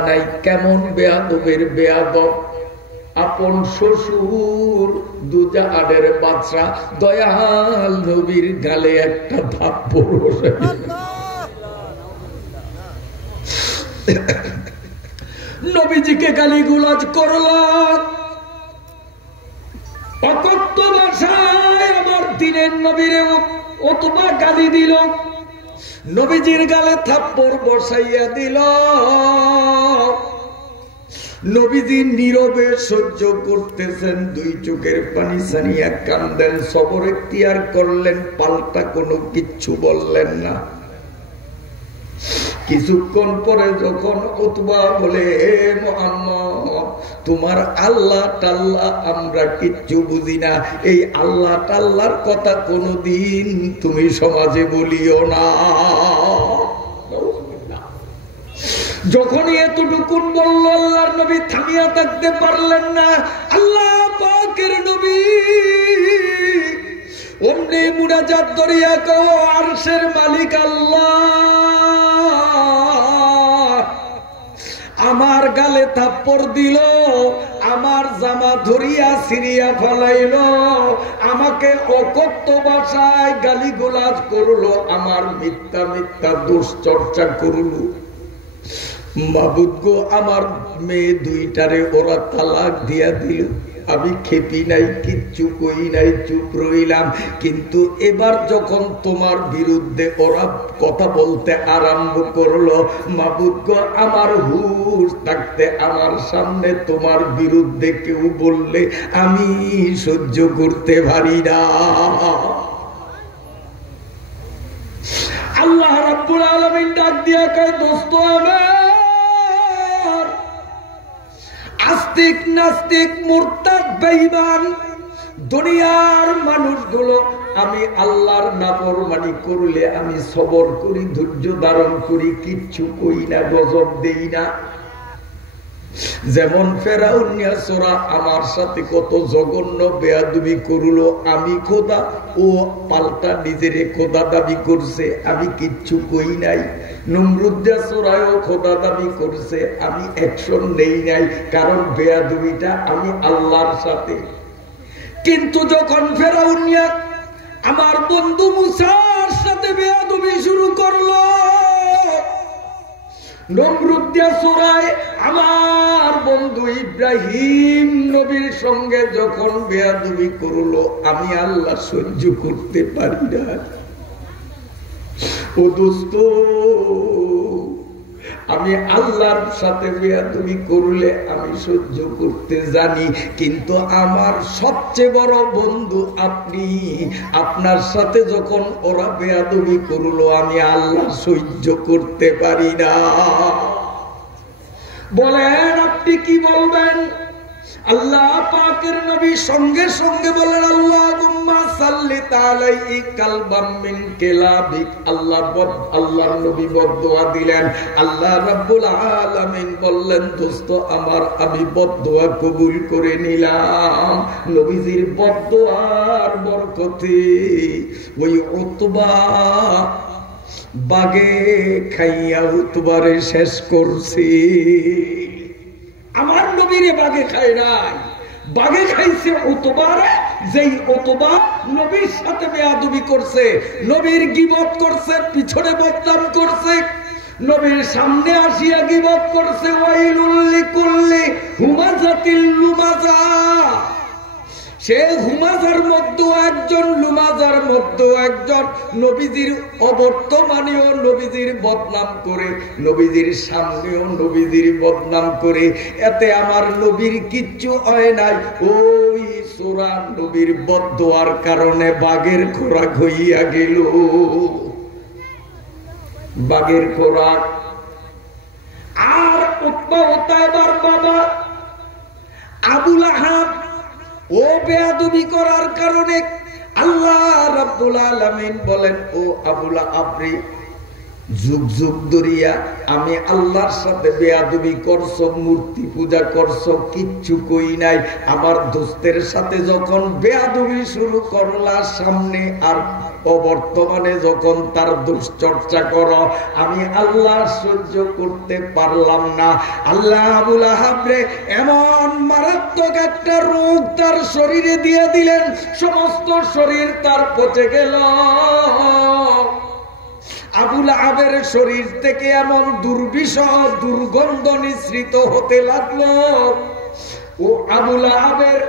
নাই কেমন বেয়াদবের বেয়াদব আপন শ্বশুর দুজাহানের বাদশা দয়াল নবীর গালে একটা থাপ্পড় বসে নবীজিকে গালিগুলাজ করল অকথ্য ভাষায় আমার দিনের নবীরে অথবা গালি দিল নবীজির গালে থাপ্পড় বসাইয়া দিল নবীজি নীরবে সহ্য করতেছেন দুই চোখের পানি ছাড়িয়া কান্দেন সবর এখতিয়ার করলেন পাল্টা কোনো কিচ্ছু বললেন না কিছুক্ষণ পরে যখন উতবা বলে হে মুহাম্মদ তোমার আল্লাহ টাল্লাহ আমরা কিচ্ছু বুঝি না এই আল্লাহ টাল্লাহর কথা কোনোদিন তুমি সমাজে বলিও না যখনই এতটুকু বলল আল্লাহর নবী থামিয়া থাকতে পারলেন না আল্লাহ পাকের নবী অমনি মুনাজাত করিয়া কও আরশের মালিক আল্লাহ আমার গালে থাপ্পড় দিল আমার জামা ধরিয়া ছিঁড়িয়া ফেলাইল আমাকে অকথ্য ভাষায় গালিগালাজ করলো আমার মিথ্যা মিথ্যা দুশ্চর্চা করলো মাবুদ গো আমার মেয়ে দুইটারে ওরা তালাক দিয়া দিল আমি খেপি নাই কিচ্ছু কই নাই চুপ রইলাম কিন্তু এবার যখন তোমার বিরুদ্ধে ওরা কথা বলতে আরম্ভ করলো মাবুদ গো আমার হুঁশ থাকতে আমার সামনে তোমার বিরুদ্ধে কেউ বললে আমি সহ্য করতে পারি না আল্লাহ রাব্বুল আলামিন ডাক দিয়া কয় দোস্ত আমার আস্তিক নাস্তিক মুরতাদ বেঈমান দুনিয়ার মানুষগুলো আমি আল্লাহর নাফরমানি করলে আমি সবর করি ধৈর্য ধারণ করি কিচ্ছু কই না গজব দেই না যেমন ফেরাউন নিয়াসরা আমার সাথে কত জঘন্য বেয়াদবি করলো আমি খোদা ও পাল্টা নিজেরে খোদা দাবি করছে আমি কিচ্ছু কই নাই নমরুদ নিয়াসরাও খোদা দাবি করছে আমি অ্যাকশন নেই নাই কারণ বেয়াদবিটা আমি আল্লাহর সাথে কিন্তু যখন ফেরাউন নিয়া আমার বন্ধু মুসার সাথে বেয়াদবি শুরু করলো নমরুদ নিয়াসরায় আমার বন্ধু ইব্রাহিম নবীর সঙ্গে যখন বেয়াদবি করলো আমি আল্লাহ সহ্য করতে পারি না ও দোস্ত আমি আল্লাহর সাথে বেয়াদবি করলে আমি সহ্য করতে জানি কিন্তু আমার সবচেয়ে বড় বন্ধু আপনি আপনার সাথে যখন ওরা বেয়াদবি করলো আমি আল্লাহ সহ্য করতে পারি না বলেন আপনি কি বলবেন আল্লাহ পাকের নবী সঙ্গে সঙ্গে বলেন আল্লাহুম্মা সাল্লি আলাইহি কালবাম মিন কিলাবিক আল্লাহর নবী বদদুয়া দিলেন আল্লাহ রাব্বুল আলামিন বললেন দোস্ত আমার আমি বদদুয়া কবুল করে নিলাম নবীজির বদদুয়ার বরকতে ওই উতবা বাগে খাইয়া উতবারে শেষ করছি আমার নবীরে বাগে খায় নাই বাগে খাইছে উতবারে যেই উতবা নবীর সাথে বেয়াদবি করছে নবীর গীবত করছে পিছনে বদনাম করছে নবীর সামনে আসিয়া গীবত করছে ওয়াইলুল লিকুল্লি হুমাজাতিল লুমাজা সে হুমাজার মধ্যে একজন লুমাজার মধ্যে একজন নবীজির অবর্তমানেও নবীজির বদনাম করে নবীজির সামনেও নবীজির বদনাম করে এতে আমার নবীর কিচ্ছু হয় নাই ওই সূরা নবীর বদদুয়ার কারণে বাঘের খোরাক হইয়া গেল বাঘের খোরাক আর উতবা উতাইবার বাবা আবু লাহাব ও বেয়াদবি করার কারণে আল্লাহ রাব্বুল আলামিন বলেন ও আবু লাহাব যুগ যুগ ধরিয়া আমি আল্লাহর সাথে বেয়াদবি করছো মূর্তি পূজা করছো কিচ্ছু কই নাই আমার দোস্তের সাথে যখন বেয়াদবি শুরু করলা সামনে আর অবর্তমানে যখন তার দুশ্চর্চা করো আমি আল্লাহ সহ্য করতে পারলাম না। আল্লাহ আবুল আহাবরে এমন মারাত্মক একটা রোগ তার শরীরে দিয়ে দিলেন, সমস্ত শরীর তার পচে গেল। আবুল আহাবের শরীর থেকে এমন দুর্বিষহ দুর্গন্ধ নিঃসৃত হতে লাগলো, ও আবুল আহাবের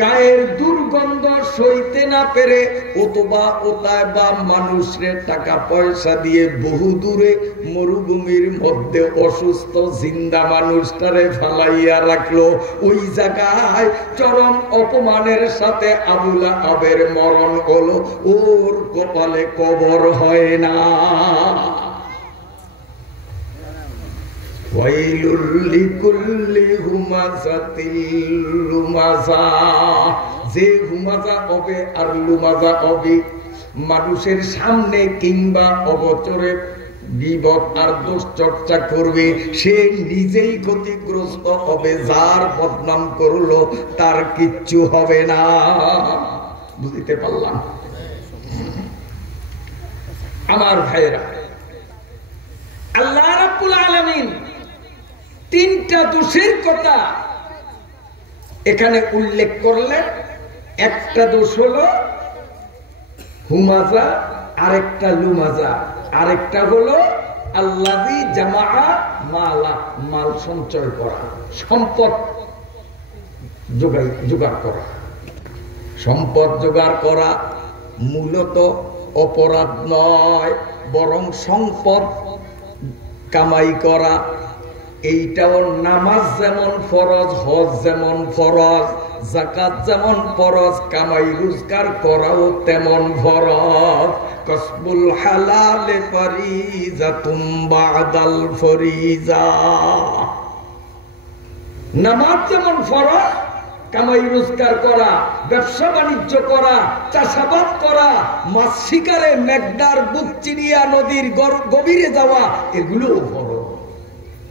গায়ের দুর্গন্ধ সইতে না পেরে অথবা ওতায় বা মানুষের টাকা পয়সা দিয়ে বহু দূরে মরুভূমির মধ্যে অসুস্থ জিন্দা মানুষটারে ফালাইয়া রাখলো। ওই জায়গায় চরম অপমানের সাথে আবুল আহাবের মরণ হলো, ওর কপালে কবর হয় না। যে হুমাজা হবে আর লুমাজা হবে, মানুষের সামনে কিংবা অবচরে বিপদ আর দুশ্চর্চা করবে, সে নিজেই ক্ষতিগ্রস্ত হবে। যার বদনাম করলো তার কিচ্ছু হবে না। বুঝতে পারলাম আমার ভাইরা? আল্লাহ রাব্বুল আলামিন তিনটা দোষের কথা এখানে উল্লেখ করলেন। একটা দোষ হলো হুমাজা, আরেকটা লুমাজা, আরেকটা হলো আল্লাযী জামাআ মালা, মাল সঞ্চয় করা, সম্পদ জোগাড় করা। সম্পদ জোগাড় করা মূলত অপরাধ নয়, বরং সম্পদ কামাই করা। এইটাও নামাজ যেমন ফরজ, হজ যেমন ফরজ, যাকাত যেমন ফরজ, কামাই রোজগার করাও তেমন ফরজ। কসবুল হালালে ফরিজাতুম বাদাল ফরিজা। নামাজ যেমন ফরজ, কামাই রোজগার করা, ব্যবসা বাণিজ্য করা, চাষাবাদ করা, মাছ শিকারে মেঘনার বুক চিরিয়া নদীর গভীরে যাওয়া, এগুলোও ফরজ।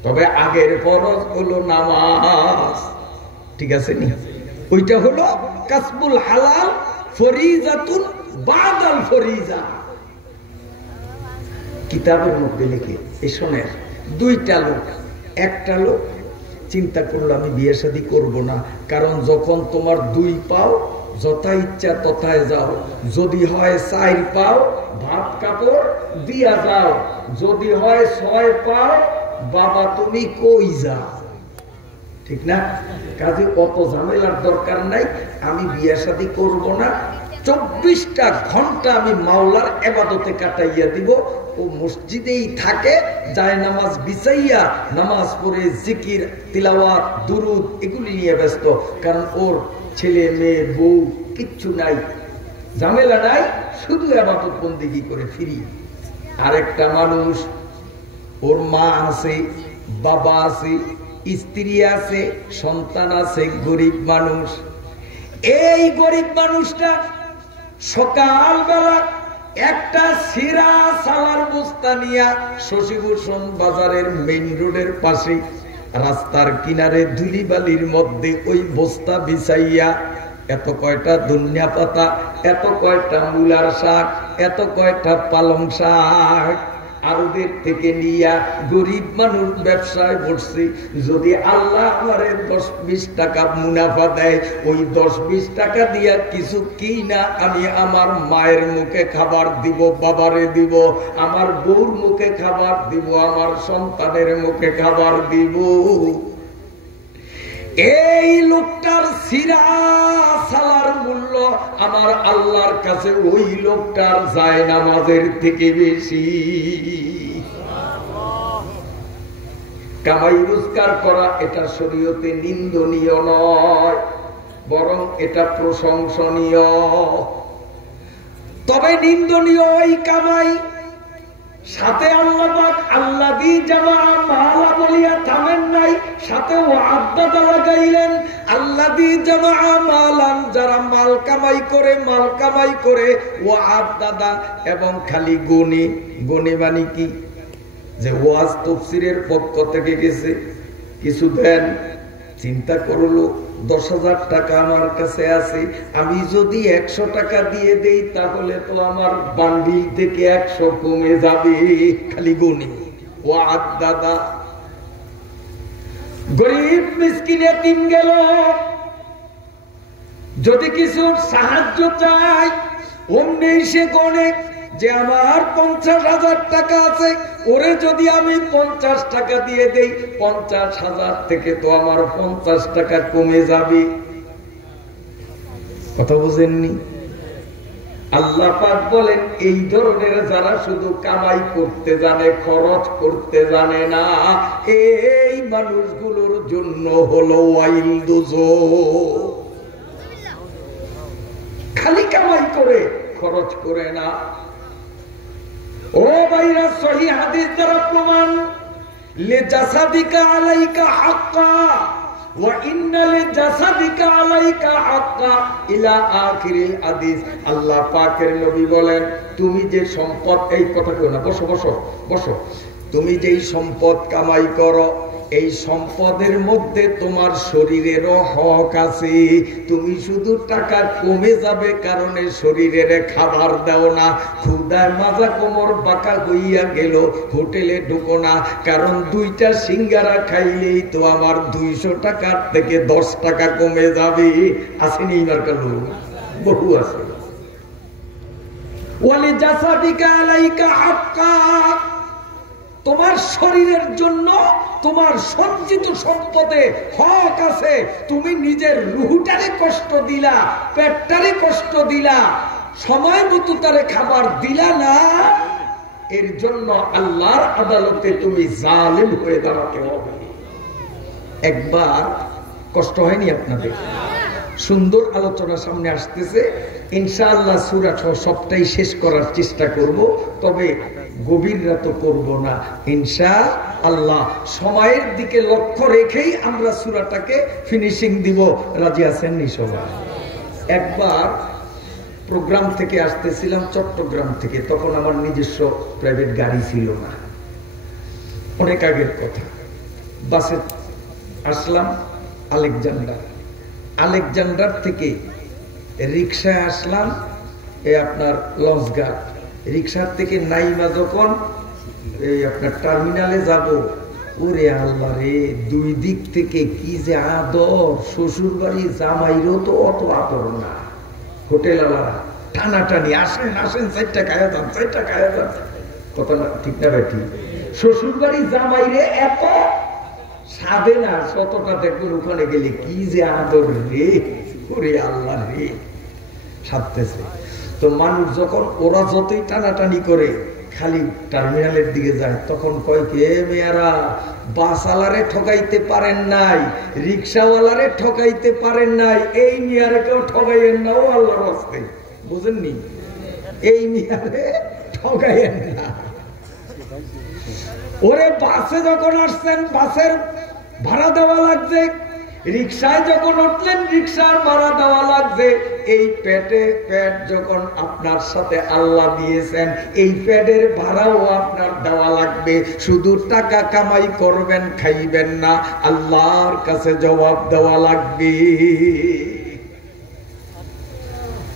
তবে আগের ফরজ হলো নামাজ, ঠিক আছে নি? ওইটা হলো কাসবুল হালাল ফরিজাতুন বাদাল ফরিজা। কিতাবের মধ্যে লিখে এই শোনেন, দুইটা লোক, একটা লোক চিন্তা করলো আমি বিয়ে শাদী করবো না, কারণ যখন তোমার দুই পাও যথা ইচ্ছা তথায় যাও, যদি হয় 4 পাও ভাত কাপড় দিয়া যাও, যদি হয় 6 পাও বাবা তুমি কই যাও, ঠিক না? কাজে অত ঝামেলার দরকার নাই, আমি বিয়ে শাদী করবো না, 24টা ঘন্টা আমি মাওলার ইবাদতে কাটাইয়া দিব। ও মসজিদেই থাকে, যায় নামাজ বিছাইয়া নামাজ পড়ে জিকির তিলাওয়াত দুরুদ এগুলি নিয়ে ব্যস্ত, কারণ ওর ছেলে মেয়ে বউ কিচ্ছু নাই, ঝামেলা নাই, শুধু ইবাদত বন্দেগী করে ফিরি। আরেকটা মানুষ, ওর মা আছে, বাবা আছে, স্ত্রী আছে, সন্তান আছে, গরিব মানুষ। এই গরিব মানুষটা সকালবেলা একটা সিরা সালার বস্তা নিয়া শশীভূষণ বাজারের মেইন রোডের পাশে রাস্তার কিনারে ধুলিবালির মধ্যে ওই বস্তা বিছাইয়া এত কয়টা ধনিয়া পাতা, এত কয়টা মূলার শাক, এত কয়টা পালং শাক আর ওদের থেকে নিয়া গরিব মানুষ ব্যবসায় বসছে। যদি আল্লাহ আমারে 10-20 টাকা মুনাফা দেয়, ওই 10-20 টাকা দিয়া কিছু কিনা আমি আমার মায়ের মুখে খাবার দিব, বাবারে দিব, আমার বউর মুখে খাবার দিব, আমার সন্তানের মুখে খাবার দিব। এই লোকটার সিরা সালার মূল্য আমার আল্লাহর কাছে ওই লোকটার যায় নামাজের থেকে বেশি। কামাই রোজগার করা এটা শরীয়তে নিন্দনীয় নয়, বরং এটা প্রশংসনীয়। তবে নিন্দনীয় ওই কামাই, সাথে আল্লাহ পাক আল্লাযী জামাআ মালা বলিয়া থামেন নাই, সাথে ওয়া'আদ্দাদা লাগাইলেন। আল্লাযী জামাআ মালান, যারা মাল কামাই করে ওয়া'আদ্দাদা, এবং খালি গনে। গনে মানে কি? যে ওয়াজ তাফসীরের পক্ষ থেকে গেছে, কিছু দেন, চিন্তা করলো 10,000 টাকা আমার কাছে আছে, আমি যদি 100 টাকা দিয়ে দেই তাহলে তো আমার বান্ডিল থেকে 100 কমে যাবে। খালি গুনি ওয়াদ দাদা। গরিব মিসকিন এতিম গেল, যদি কিছু সাহায্য চাই অমনি সে গনে যে আমার 50,000 টাকা আছে, ওরে যদি আমি 50 টাকা দিয়ে দেই 50,000 থেকে তো আমার 50 টাকা কমে যাবে। কথা বুঝেননি? আল্লাহ পাক বলেন এই ধরনের যারা শুধু কামাই করতে জানে, খরচ করতে জানে না, এই মানুষগুলোর জন্য হলো ওয়াইল দুজক। খালি কামাই করে খরচ করে না। ও ভাইরা, সহিহ হাদিস দ্বারা প্রমাণ, লিজাসাদিকা আলাইকা হাক্কা ওয়া ইন্না লিজাসাদিকা আলাইকা হাক্কা ইলা আখিরিল হাদিস। আল্লাহ পাকের নবী বলেন, তুমি যে সম্পদ, এই কথা কই না, বসো বসো বসো, তুমি যেই সম্পদ কামাই করো এই সম্পদের মধ্যে তোমার শরীরেরও হক আছে। তুমি শুধু টাকা কমে যাবে কারণে শরীরের খাবার দাও না, ক্ষুধায় মাজা কোমর বাঁকা হইয়া গেল, হোটেলে ঢুকো না, কারণ 2টা সিঙ্গারা খাইলেই তো আমার 200 টাকার থেকে 10 টাকা কমে যাবে। আসেনি মার্কা লোক বহু আছে। ওয়ালি জাসাদিকা আলাইকা হাক্কা, তোমার শরীরের জন্য তোমার সঞ্চিত সম্পদে হক আছে। তুমি নিজের রুহটারে কষ্ট দিলা, পেটটারে কষ্ট দিলা, সময় মতো তারে খাবার দিলা না, এর জন্য আল্লাহর আদালতে তুমি জালিম হয়ে দাঁড়াতে হবে। একবার কষ্ট হয়নি আপনাদের? সুন্দর আলোচনা সামনে আসতেছে, ইনশাআল্লাহ সূরা সবটাই শেষ করার চেষ্টা করব, তবে গভীর রাত করব না ইনশাআল্লাহ। সময়ের দিকে লক্ষ্য রেখেই আমরা সূরাটাকে ফিনিশিং দিব। রাজি আছেন নি সবাই? একবার প্রোগ্রাম থেকে আসতেছিলাম চট্টগ্রাম থেকে, তখন আমার নিজস্ব প্রাইভেট গাড়ি ছিল না, অনেক আগের কথা। বাসে আসলাম আলেকজান্ডার থেকে রিক্সায় আসলাম এই আপনার লঞ্চঘাট। রিক্সার থেকে নাইমা যখন এই আপনার টার্মিনালে যাব, ওরে আল্লাহ রে, 2 দিক থেকে কি যে আদর, শ্বশুর বাড়ি জামাইরও তো অত আদর না। হোটেলওয়ালারা টানাটানি, আসেন আসেন, 4টা খায়া যান, 4টা খায়া যান। কথা না ঠিক না বেটি? শ্বশুর বাড়ি জামাইরে এত সাধে না, শতটা দেখবেন ওখানে গেলে কি যে আদর রে, ওরে আল্লাহ রে, সাধতেছে। তো মানুষ যখন ওরা যতই টানাটানি করে খালি টার্মিনালের দিকে যায়, তখন কয় কে মেয়ারা, বাসওয়ালারে ঠকাইতে পারেন নাই, রিক্সাওয়ালারে ঠকাইতে পারেন নাই, এই মেয়ারে কেউ ঠকাইয়েন না, ও আল্লাহর রাস্তে, বুঝেননি? এই মেয়ারে ঠকাইয়েন না। ওরে বাসে যখন আসছেন বাসের ভাড়া দেওয়া লাগছে, রিক্সায় যখন উঠলেন রিক্সার ভাড়া দেওয়া লাগছে, এই পেট যখন আপনার সাথে আল্লাহ দিয়েছেন এই পেটের ভাড়াও আপনার দেওয়া লাগবে। শুধু টাকা কামাই করবেন, খাইবেন না, আল্লাহর কাছে জবাব দেওয়া লাগবে।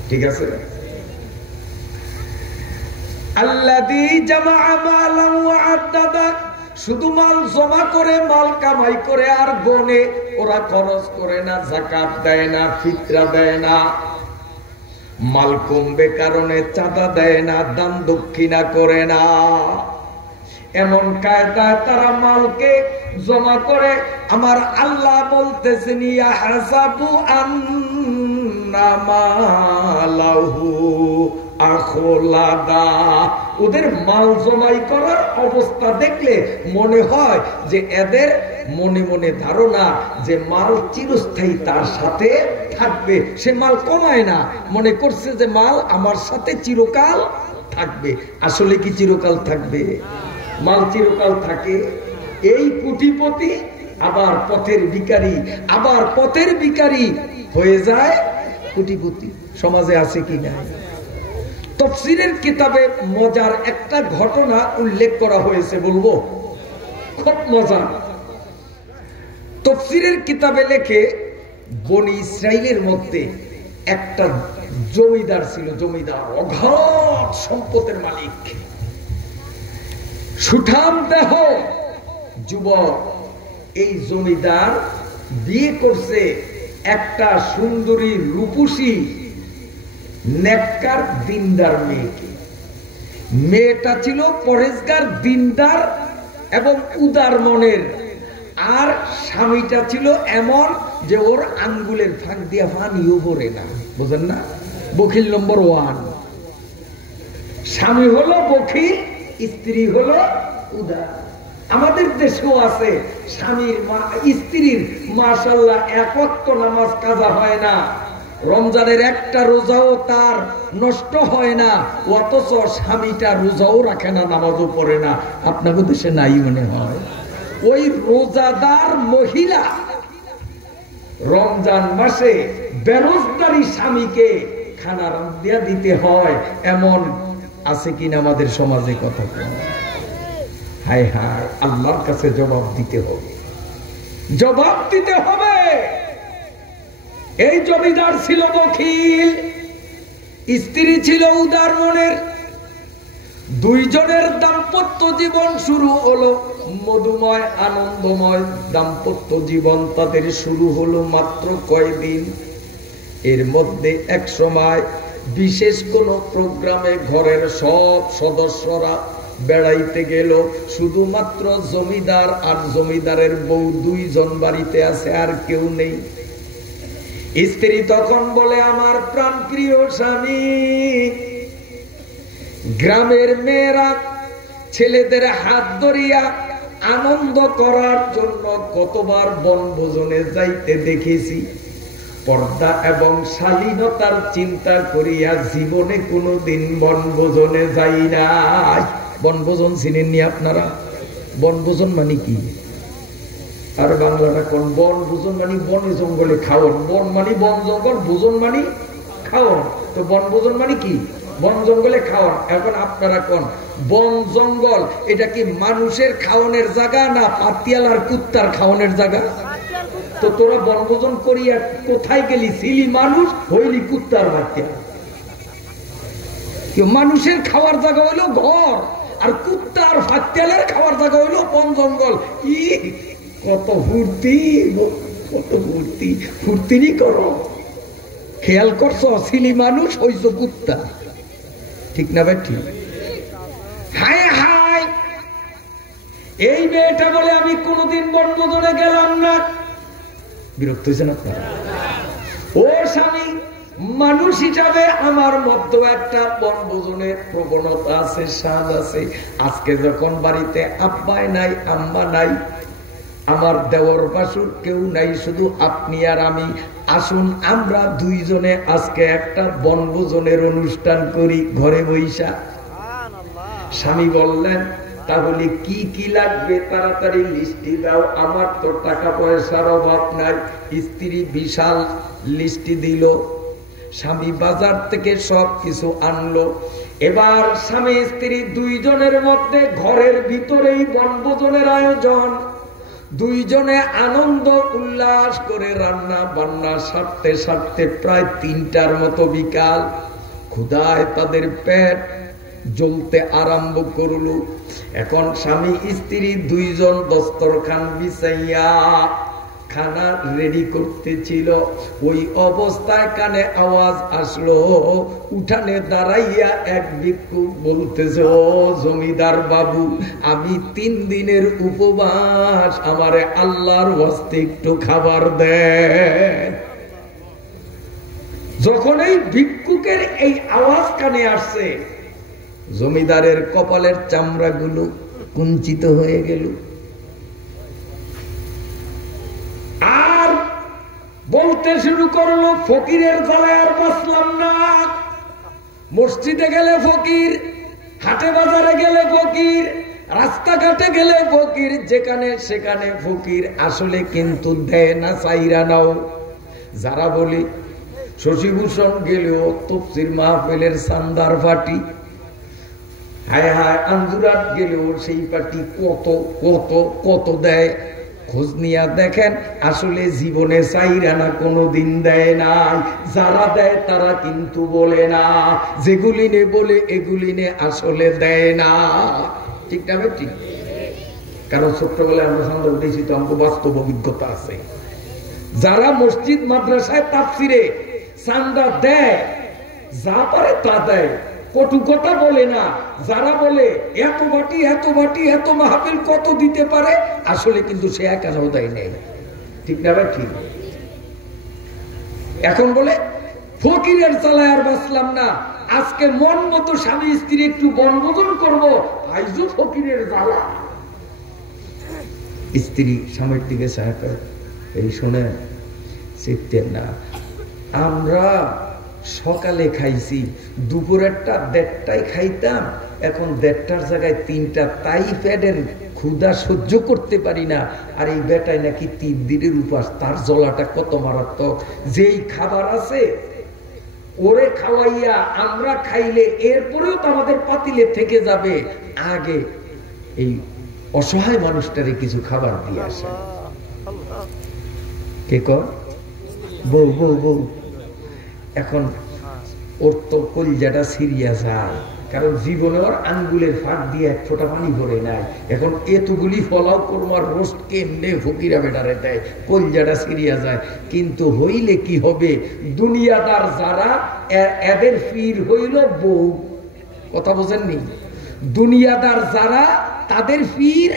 ঠিক আছে? আল্লাযী জামা মালান ওয়া আদ্দাদা, শুধু মাল জমা করে, মাল কামাই করে আর গনে, ওরা খরচ করে না, যাকাত দেয় না, ফিতরা দেয় না, মাল কমবে কারণে চাঁদা দেয় না, দান দক্ষিণা করে না। এমন কায়দায় তারা মালকে জমা করে। আমার আল্লাহ বলতেছেন, ইয়াহসাবু আন্না মালাহু আখলাদা, ওদের মাল জমাই করার অবস্থা দেখলে মনে হয় যে এদের মনে মনে ধারণা যে মাল চিরস্থায়ী তার সাথে থাকবে। সে মাল কমায় না, মনে করছে যে মাল আমার সাথে চিরকাল থাকবে। আসলে কি চিরকাল থাকবে? মাল চিরকাল থাকে? এই কোটিপতি আবার পথের ভিখারি, আবার পথের ভিখারি হয়ে যায় কোটিপতি। সমাজে আছে কি না? তাফসীরের কিতাবে মজার একটা ঘটনা উল্লেখ করা হয়েছে, বলবো, খুব মজা। তাফসীরের কিতাবে লেখে বনি ইসরাইলের মধ্যে একটা জমিদার ছিল, জমিদার অগাধ সম্পদের মালিক, সুঠাম দেহ যুবক। এই জমিদার বিয়ে করছে একটা সুন্দরী রূপসী নেককার দিনদার মেয়েকে। মেয়েটা ছিল পরেজগার, দিনদার এবং উদার মনের, আর স্বামীটা ছিল এমন যে ওর আঙ্গুলের ফাঁক দিয়ে পানিও ভরে না, বুঝেন না? বখিল নম্বর 1। স্বামী হলো বখিল, স্ত্রী হলো উদার। আমাদের দেশেও আছে স্বামীর স্ত্রীর মাশাআল্লাহ এক ওয়াক্ত নামাজ কাজা হয় না, রমজানের একটা রোজাও তার নষ্ট হয় না, অথচ স্বামীটা রোজাও রাখে না, নামাজও পড়ে না। আপনাদের দেশে নাই মনে হয়? ওই রোজাদার মহিলা রমজান মাসে বেরোজগারি স্বামীকে খানা রান্ধিয়া দিতে হয়, এমন আছে কিনা আমাদের সমাজে? কথা কম। হায় হায়, আল্লাহর কাছে জবাব দিতে হবে, জবাব দিতে হবে। এই জমিদার ছিল বখিল, স্ত্রী ছিল উদার মনের। দুইজনের দাম্পত্য জীবন শুরু হলো মধুময় আনন্দময় দাম্পত্য জীবন। তাদের শুরু হলো মাত্র কয়দিন। এর মধ্যে এক সময় বিশেষ কোন প্রোগ্রামে ঘরের সব সদস্যরা বেড়াইতে গেল, শুধুমাত্র জমিদার আর জমিদারের বউ দুইজন বাড়িতে আছে, আর কেউ নেই। স্ত্রী তখন বলে, আমার প্রাণপ্রিয় স্বামী, গ্রামের মেয়েরা ছেলেদের হাত ধরিয়া আনন্দ করার জন্য কতবার বনভোজনে যাইতে দেখেছি, পর্দা এবং শালীনতার চিন্তা করিয়া জীবনে কোনোদিন বনভোজনে যাই নাই। বনভোজন চিনেননি আপনারা? বনভোজন মানে কি? আর বাংলাটা কোন? বনভোজন মানে বনে জঙ্গলে খাওয়ান। বন মানে বন জঙ্গল, ভোজন মানে খাওয়ান। তো বনভোজন মানে কি? বন জঙ্গলে খাওয়ান। এখন আপনারা কোন বন জঙ্গল এটা কি মানুষের খাওয়ানোর জায়গা না পাতিয়ালার কুত্তার খাওয়ানোর জায়গা? তো তোরা বনভোজন করিয়া কোথায় গেলি? ছিলি মানুষ, হইলি কুত্তার বাচ্চা। মানুষের খাওয়ার জায়গা হইলো ঘর, আর কুত্তার ফাতিয়ালের খাওয়ার জায়গা হইলো বন জঙ্গল। ই কত ফুর্তি, কত ফুর্তি! ফুর্তিরই করো। খেয়াল করছো? ছিলি মানুষ, হইছ কুত্তা। ঠিক না ভাই? ঠিক। হায় হায়, এই মেয়েটা বলে আমি কোনোদিন বনভোজনে গেলাম না। বিরক্ত হয়েছেন আপনারা? ও স্বামী, মানুষ হিসাবে আমার মধ্যে একটা বনভোজনের প্রবণতা আছে, স্বাদ আছে। আজকে যখন বাড়িতে আব্বাই নাই, আম্মা নাই, আমার দেওর বাসুর কেউ নাই, শুধু আপনি আর আমি, আসুন আমরা দুইজনে আজকে একটা বনভোজনের অনুষ্ঠান করি ঘরে বৈশা। স্বামী বললেন, তাহলে কি কি লাগবে তাড়াতাড়ি লিস্টি দাও, আমার তো টাকা পয়সার অভাব নাই। স্ত্রী বিশাল লিস্টি দিল। স্বামী বাজার থেকে সব কিছু আনলো। এবার স্বামী স্ত্রী দুইজনের মধ্যে ঘরের ভিতরেই বনভোজনের আয়োজন। দুইজনে আনন্দ উল্লাস করে রান্না বান্না সারতে সারতে প্রায় 3টার মতো বিকাল। ক্ষুধায় তাদের পেট জ্বলতে আরম্ভ করল। এখন স্বামী স্ত্রী দুইজন দস্তরখান বিছাইয়া খানা রেডি করতেছিল। ওই অবস্থায় কানে আওয়াজ আসলো, উঠানে দাঁড়াইয়া এক ভিক্ষুক বলতেছে, ও জমিদার বাবু, আমি 3 দিনের উপবাস, আমারে আল্লাহর ওয়াস্তে একটু খাবার দেন। যখন এই ভিক্ষুকের এই আওয়াজ কানে আসছে, জমিদারের কপালের চামড়াগুলো কুঞ্চিত হয়ে গেল। আর বলতে শুরু করলো, ফকিরের গলায় আর বাঁচলাম না। মসজিদে গেলে ফকির, হাটে বাজারে গেলে ফকির, রাস্তাঘাটে গেলে ফকির, যেখানে সেখানে ফকির। আসলে কিন্তু দেয় না, চাইরা নাও। যারা বলি শশীভূষণ গেলেও তফসির মাহফিলের চান্দার পার্টি, হায় হায় আঞ্জুরাত গেলেও সেই পার্টি কত কত কত দেয়। খোঁজ নিয়া দেখেন আসলে জীবনে চাইরা না কোনোদিন দেয় নাই। যারা দেয় তারা কিন্তু বলে না, যেগুলি নে বলে এগুলি নে আসলে দেয় না। ঠিক না ভাই? ঠিক। কারণ ছোট্টবেলায় আমরা সামনে উঠেছি তো, আমাকে বাস্তব অভিজ্ঞতা আছে। যারা মসজিদ মাদ্রাসায় তাফসিরে চাঁদা দেয়, যা পারে তা দেয়, কটু কথা বলে না। যারা বলে এত বাটি এত বাটি এত মাহফিল কত দিতে পারে, আসলে কিন্তু সে একাও দেয় নেই। ঠিক না ভাই? ঠিক। এখন বলে ফকিরের চালায় আর বাঁচলাম না, আজকে মন মতো স্বামী স্ত্রী একটু বনভোজন করবো, আইজো ফকিরের জ্বালা। স্ত্রী স্বামীর দিকে ছায়া করে, এই শোনে চিনতেন না, আমরা সকালে খাইছি, দুপুরেরটা 1:30টায় খাইতাম, এখন 1:30টার জায়গায় 3টা, তাই পেটের ক্ষুধা সহ্য করতে পারি না। আর এই বেটায় নাকি 3 দিনের উপাস, তার জ্বলাটা কত মারাত্মক। যেই খাবার আছে ওরে খাওয়াইয়া আমরা খাইলে এরপরেও তো আমাদের পাতিলে থেকে যাবে, আগে এই অসহায় মানুষটারে কিছু খাবার দিয়ে আসে। কে কর? বউ বউ বউ। এখন ওর তো কলিজাটা সিরিয়া যায়, কারণ জীবনে ওর আঙ্গুলের ফাঁক দিয়ে 1 ফোঁটা পানি ভরে নাই। এখন এতগুলি ফলাও করমার রোস্ট কেমনে ফকিরা বেটারে দেয়, কলিজাটা সিরিয়া যায়। কিন্তু হইলে কি হবে, দুনিয়াদার যারা এদের ফির হইল বউ। কথা বোঝেননি? দুনিয়াদার যারা তাদের ফির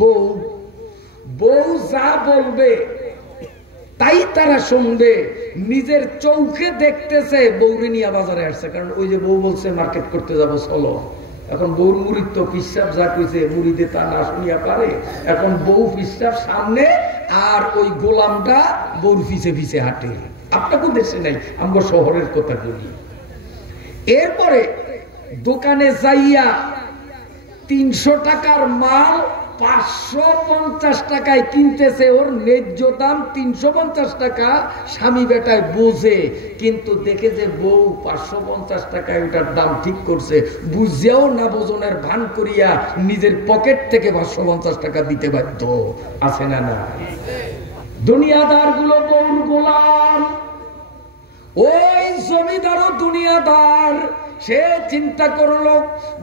বউ। বউ যা বলবে তাই তারা শুনবে। নিজের চোখে দেখতেছে বউরে নিয়ে বাজারে আসছে, কারণ ওই যে বউ বলছে মার্কেট করতে যাবো চলো। এখন বউর মুড়ির তো পিসাব যা কইছে মুড়িতে তা না শুনিয়া পারে। এখন বউ পিসাব সামনে আর ওই গোলামটা বউর পিছে পিছে হাঁটে। আপনাকে দেশে নাই, আমরা শহরের কথা বলি। এরপরে দোকানে যাইয়া 300 টাকার মাল 550 টাকায় কিনতেছে, ওর ন্যায্য দাম 350 টাকা। স্বামী বেটায় বোঝে, কিন্তু দেখে যে বউ 550 টাকায় ওটার দাম ঠিক করছে, বুঝিয়াও না বোঝনের ভান করিয়া নিজের পকেট থেকে 550 টাকা দিতে বাধ্য। আছে না? না। দুনিয়াদার গুলো বউর গোলাম। ওই জমিদারও দুনিয়াদার। সে চিন্তা করলো,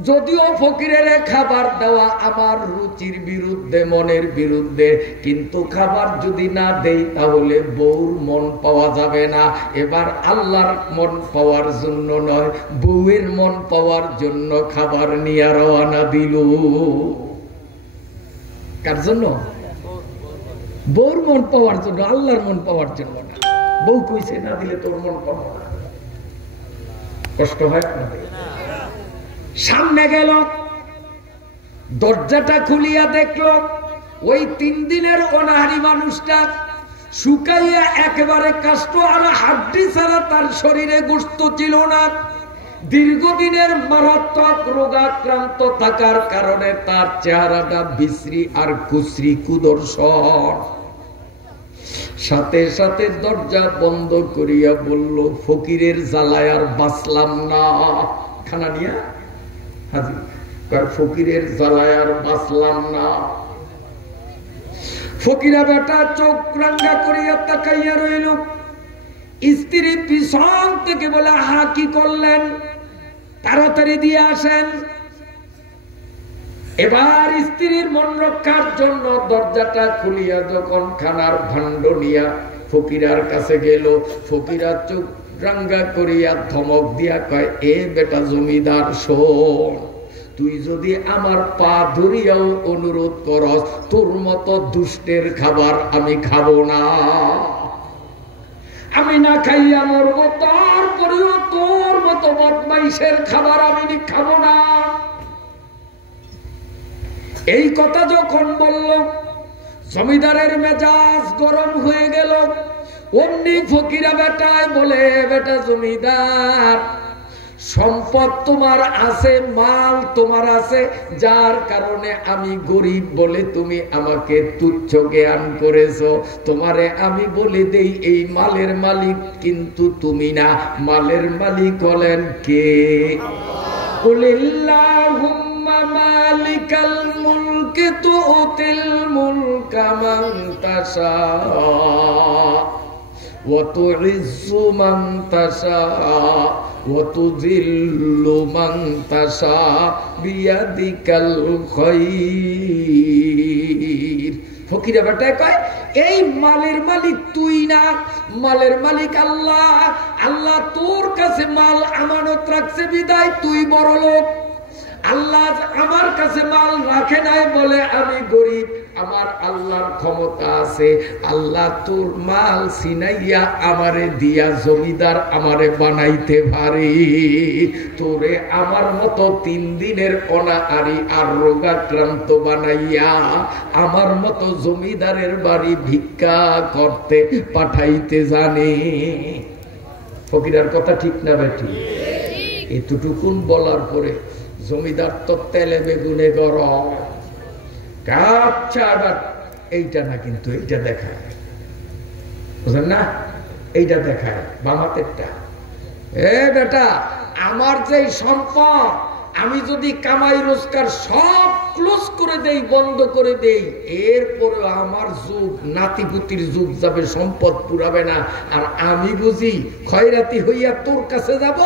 যদিও ফকিরের খাবার দেওয়া আমার রুচির বিরুদ্ধে, মনের বিরুদ্ধে, কিন্তু খাবার যদি না দেই তাহলে বউর মন পাওয়া যাবে না। এবার আল্লাহর মন পাওয়ার জন্য নয়, বউয়ের মন পাওয়ার জন্য খাবার নিয়ে রওনা দিল। কার জন্য? বউর মন পাওয়ার জন্য, আল্লাহর মন পাওয়ার জন্য না। বউ কইছে না দিলে তোর মন পাবো না। কষ্ট হয় না? সামনে গেল, দরজাটা খুলিয়া দেখলো ওই 3 দিনের অনাহারি মানুষটা শুকাইয়া একেবারে কাষ্ট, আর হাড্ডি ছাড়া তার শরীরে গোশত ছিল না। দীর্ঘদিনের মারাত্মক রোগাক্রান্ত থাকার কারণে তার চেহারাটা বিশ্রী আর কুশ্রী কুদর্শন। সাথে সাথে দরজা বন্ধ করিয়া বলল, ফকিরের জ্বালায় আর বাঁচলাম না। খানা নিয়া হাজির, ফকিরের জ্বালায় আর বাঁচলাম না। ফকিরা বেটা চোখ রাঙ্গা করিয়া তাকাইয়া রইল। স্ত্রী পিছন থেকে বলে, হা কি করলেন, তাড়াতাড়ি দিয়ে আসেন। এবার স্ত্রীর মন রক্ষার জন্য দরজাটা খুলিয়া যখন খানার ভাণ্ড নিয়া ফকিরার কাছে গেল, ফকিরা চোখ রাঙ্গা করিয়া ধমক দিয়া কয়, এ বেটা জমিদার শোন, তুই যদি আমার পা ধরিয়াও অনুরোধ করস, তোর মতো দুষ্টের খাবার আমি খাবো না। আমি না খাইয়া মরবো, তারপরেও তোর মতো বদমাইশের খাবার আমি খাবো না। এই কথা যখন বলল, জমিদারের মেজাজ গরম হয়ে গেল। অমনি ফকিরা বেটায় বলে, বেটা জমিদার, সম্পদ তোমার আছে, মাল তোমার আছে, যার কারণে আমি গরিব বলে তুমি আমাকে তুচ্ছ জ্ঞান করেছো। তোমারে আমি বলে দেই, এই মালের মালিক কিন্তু তুমি না, মালের মালিক হলেন কে? কুলিল্লাহুম্মা মালিকাল মুলক মুলকে তুতিল মুলকা মান তাশা ওয়া তুইজ্জু মান তাশা ওয়া তুযিল্লু মান তাশা বিয়াদিকাল খায়র। ফকিরা বেটা কয় এই মালের মালিক তুই না, মালের মালিক আল্লাহ। আল্লাহ তোর কাছে মাল আমানত রাখছে বিদায় তুই বড় লোক। আল্লাহ আমার কাছে মাল রাখে নাই বলে আমি গরিব। আমার আল্লাহর ক্ষমতা আছে, আল্লাহ তোর মাল ছিনাইয়া আমারে দিয়া জমিদার আমারে বানাইতে পারে। তোরে আমার মতো 3 দিনের অনাহারি আর রোগাক্রান্ত বানাইয়া আমার মতো জমিদারের বাড়ি ভিক্ষা করতে পাঠাইতে জানে। ফকিরার কথা ঠিক না বেটি? এতটুকুন বলার পরে জমিদার তো তেলে বেগুনে গরম। এইটা না কিন্তু এইটা দেখায়, বুঝলেন না? এইটা দেখায় বামাতেরটা। এ বেটা, আমার যে সম্পদ আমি যদি কামাই রোজগার সব ক্লোজ করে দেই, বন্ধ করে দেই, এরপরে আমার যুগ নাতিপুতির যুগ যাবে, সম্পদ পুরাবে না। আর আমি বুঝি খয়রাতি হইয়া তোর কাছে যাব,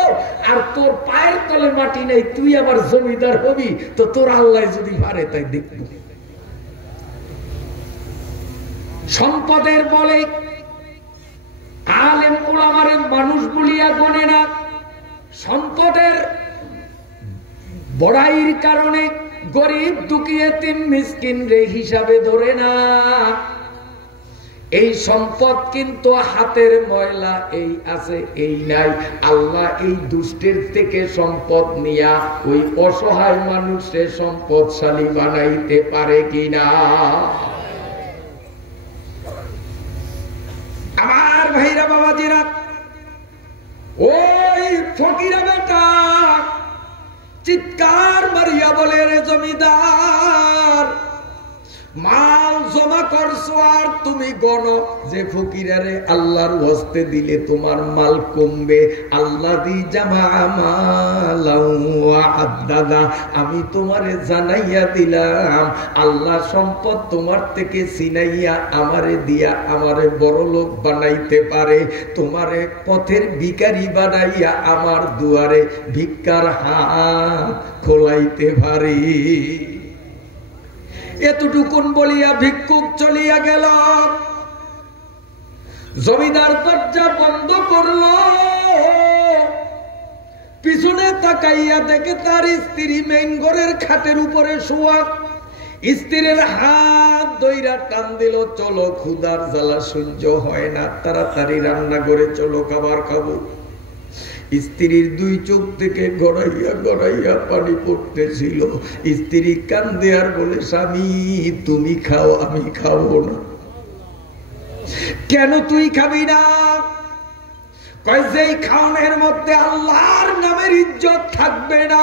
আর তোর পায়ের তলে মাটি নেই, তুই আবার জমিদার হবি, তো তোর আল্লাহ যদি পারে তাই দেখব। সম্পদের বলে আলেম ওলামারে মানুষ বলিয়া গণে না, সম্পদের বড়াইয়ের কারণে গরিব দুঃখী এতিম মিসকিন রে হিসাবে ধরে না। এই সম্পদ কিন্তু হাতের ময়লা, এই আছে এই নাই। আল্লাহ এই দুষ্টের থেকে সম্পদ নিয়া ওই অসহায় মানুষের সম্পদশালী বানাইতে পারে কিনা? আমার ভাইরা বাবাজিরা, ওই ফকিরা বেটা চিৎকার মারিয়া বলে, রে জমিদার, মাল জমা করছো আর তুমি গণো যে ফকিরারে আল্লাহর হস্তে দিলে তোমার মাল কমবে। আল্লাহ দি জামা মালা, আমি তোমারে জানাইয়া দিলাম আল্লাহ সম্পদ তোমার থেকে ছিনাইয়া আমারে দিয়া আমারে বড় লোক বানাইতে পারে, তোমারে পথের ভিখারি বানাইয়া আমার দুয়ারে ভিক্ষার হাত খোলাইতে পারে। এতটুকুন বলিয়া ভিক্ষুক চলিয়া গেল। জমিদার দরজা বন্ধ করল, পিছনে তাকাইয়া দেখে তার স্ত্রী মেইন ঘরের খাটের উপরে শোয়া। স্ত্রীর হাত ধইরা টান দিল, চলো ক্ষুধার জ্বালা সহ্য হয় না, তাড়াতাড়ি রান্না করে চলো, খাবার খাবো। স্ত্রীর 2 চোখ থেকে গড়াইয়া গড়াইয়া পানি পড়তেছিল। স্ত্রী কান্দে আর বলে, স্বামী তুমি খাও, আমি খাবো না। কেন তুই খাবি না? কয় যেই খাওয়ানোর মধ্যে আল্লাহর নামের ইজ্জত থাকবে না।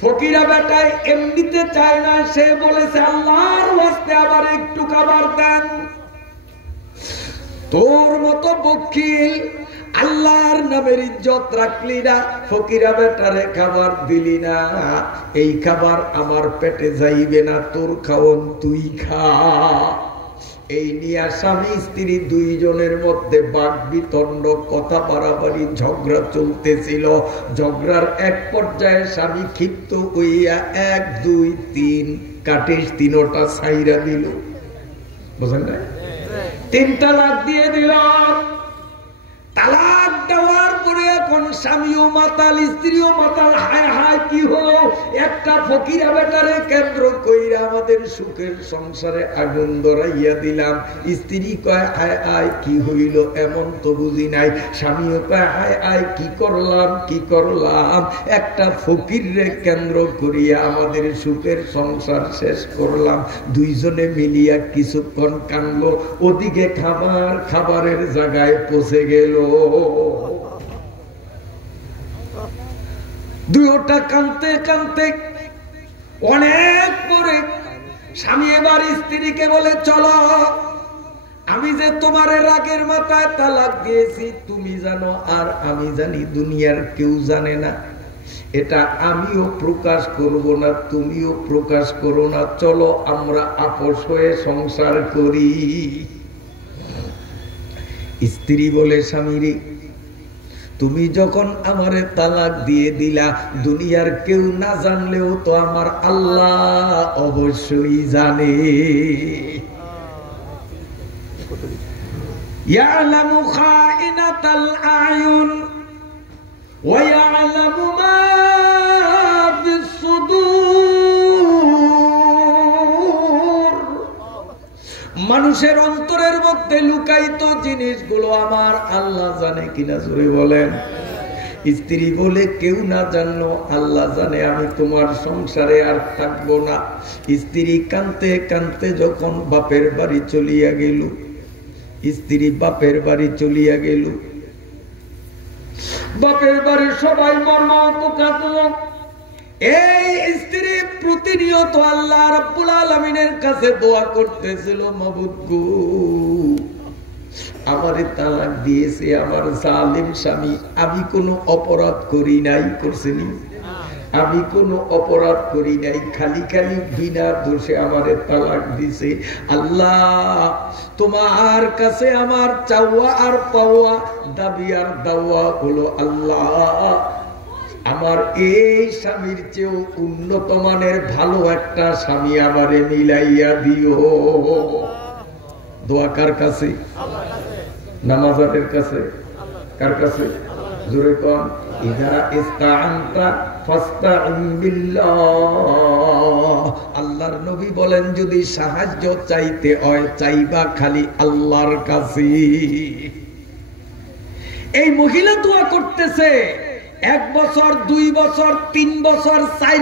ফকিরা বেটায় এমনিতে চায় না, সে বলেছে আল্লাহর ওয়াস্তে আবার একটু খাবার দেন। তোর মতো বকিল আল্লাহর নামের ইজ্জত রাখলি না, ফকিরা বেটারে খাবার দিলি না, এই খাবার আমার পেটে যাইবে না, তোর খাওন তুই খা। এই নিয়ে স্বামী স্ত্রী 2 জনের মধ্যে বাক বিতণ্ড, কথা বাড়াবাড়ি, ঝগড়া চলতেছিল। ঝগড়ার এক পর্যায়ে স্বামী ক্ষিপ্ত হইয়া 1 2 3 কাটিস 3টা ছাইরা দিল। বুঝলেন না? 3 তালাক দিয়ে দিল। তালাক দেওয়ার পরে এখন স্বামীও মাতাল, স্ত্রীও মাতাল। হায় হায় কি হলো? একটা ফকিরা বেটারে কেন্দ্র কইরা আমাদের সুখের সংসারে আগুন ধরাইয়া দিলাম। স্ত্রী কয় হায় আয় কি হইল, এমন তো বুঝি নাই। স্বামীও কয় হায় আয় কি করলাম কি করলাম, একটা ফকিররে কেন্দ্র করিয়া আমাদের সুখের সংসার শেষ করলাম। 2 জনে মিলিয়া কিছুক্ষণ কানলো, ওদিকে খাবারের জায়গায় পৌঁছে গেল। 2টা কানতে কানতে অনেক পরে স্বামী এবার স্ত্রীকে বলে, চলো আমি যে তোমার রাগের মাথায় তালাক দিয়েছি তুমি জানো আর আমি জানি, দুনিয়ার কেউ জানে না। এটা আমিও প্রকাশ করব না, তুমিও প্রকাশ করো না, চলো আমরা আপোষ হয়ে সংসার করি। স্ত্রী বলে স্বামীরে, তুমি যখন আমারে তালাক দিয়ে দিলা, দুনিয়ার কেউ না জানলেও তো আমার আল্লাহ অবশ্যই জানে। ইয়ালামু খাইনাতাল আয়ুন ওয়া ইয়ালামু মা ফিস সুদূর। মানুষের অন্তরের মধ্যে লুকায়িত জিনিসগুলো আমার আল্লাহ জানে কিনা, জোরে বলেন। স্ত্রী বলে, কেউ না জানলো, আল্লাহ জানে আমি তোমার সংসারে আর থাকবো না। স্ত্রী কাঁদতে কাঁদতে যখন বাপের বাড়ি চলিয়া গেল, স্ত্রী বাপের বাড়ি চলিয়া গেল, বাপের বাড়ি সবাই মর্মাহত কাঁদল। এই স্ত্রী প্রতিনিয়ত আল্লাহ রাব্বুল আলামিনের কাছে দোয়া করতেছিল, মাবুদ গো, আমারে তালাক দিয়েছে আমার জালিম স্বামী, আমি কোনো অপরাধ করি নাই, করছিনি, আমি কোনো অপরাধ করি নাই, খালি খালি বিনা দোষে আমারে তালাক দিছে। আল্লাহ, তোমার কাছে আমার চাওয়া আর পাওয়া, দাবি আর দাওয়া হলো, আল্লাহ আমার এই স্বামীর চেয়েও উন্নত মানের ভালো একটা স্বামী আমারে মিলাইয়া দিও। দোয়া কার কাছে? নামাজারের কাছে। কার কাছে? জোরে কোন। ইযা ইসতাআনতা ফাস্তাইন বিল্লাহ। আল্লাহর নবী বলেন, যদি সাহায্য চাইতে হয়, চাইবা খালি আল্লাহর কাছে। এই মহিলা দোয়া করতেছে 1 বছর, 2 বছর, 3 বছর, 4